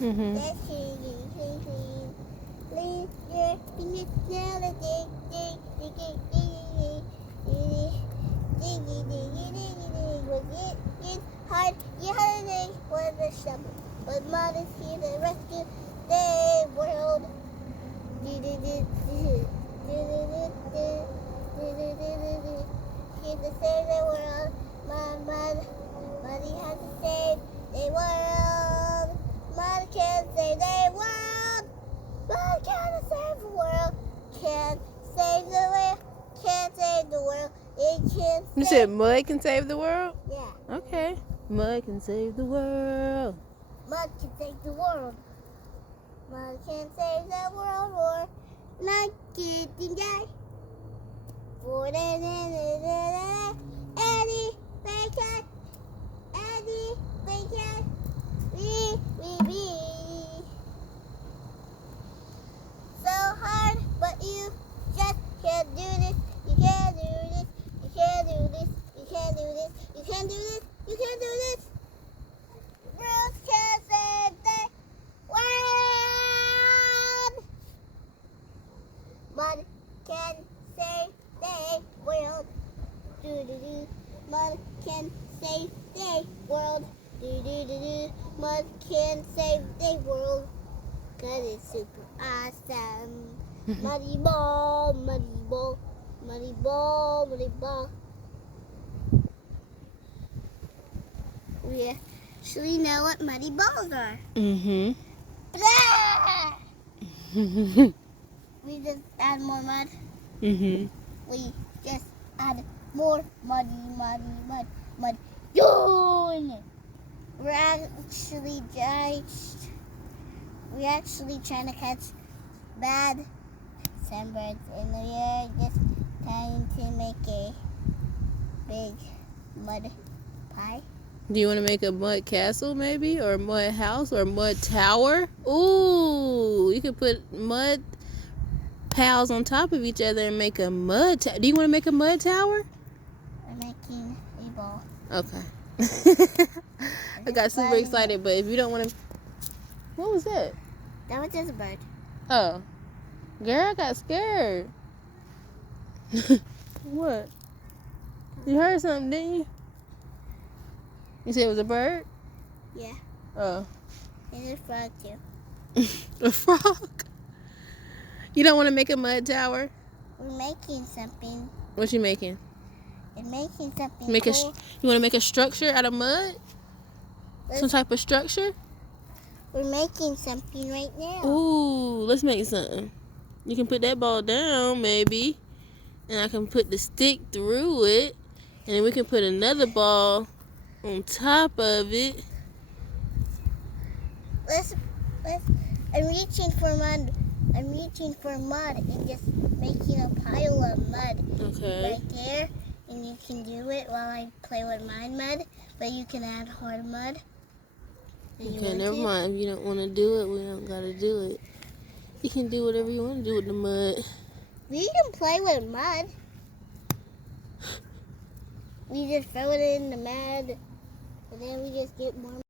Mm-hmm. Hard, you had a for the summer, but mother's here to rescue the world. Here to save the world, mother has to save the world. Mother can't save the world. Mother can't save the world. Can't save the world. Can't save the world. It can't. You said mud can save the world? Yeah. Okay. Mud can save the world. Mud can save the world. Mud can save the world or not getting die. For Eddie Bacon, Eddie Bacon, we. So hard, but you just can't do this. You can't do this. You can't do this. You can't do this. You can't do this. You can't do this. Bruce can't save the world. Mud can save the world. Do. Mud can save the world. Do. Mud can save the world. 'Cause it's super awesome. Muddy ball, muddy ball, muddy ball, muddy ball. We actually know what muddy balls are. Mm-hmm. We just add more mud. Mm-hmm. We just add more mud. Yawn! We're actually trying to catch bad sunbirds, and we're just trying to make a big mud pie. Do you want to make a mud castle maybe? Or a mud house? Or a mud tower? Ooh, you could put mud piles on top of each other and make a mud tower. Do you want to make a mud tower? We're making a ball. Okay. I got super excited, but if you don't want to... What was that? That was just a bird. Oh. Girl, I got scared. What? You heard something, didn't you? You said it was a bird? Yeah. Oh. And a frog too. A frog? You don't want to make a mud tower? We're making something. What you making? We're making something You want to make a structure out of mud? Some type of structure? We're making something right now. Ooh, let's make something. You can put that ball down, maybe. And I can put the stick through it. And then we can put another ball on top of it. I'm reaching for mud. I'm reaching for mud and just making a pile of mud. Okay. Right there. And you can do it while I play with my mud. But you can add hard mud. Okay, never mind. If you don't want to do it, we don't got to do it. You can do whatever you want to do with the mud. We can play with mud. We just throw it in the mud. And then we just get more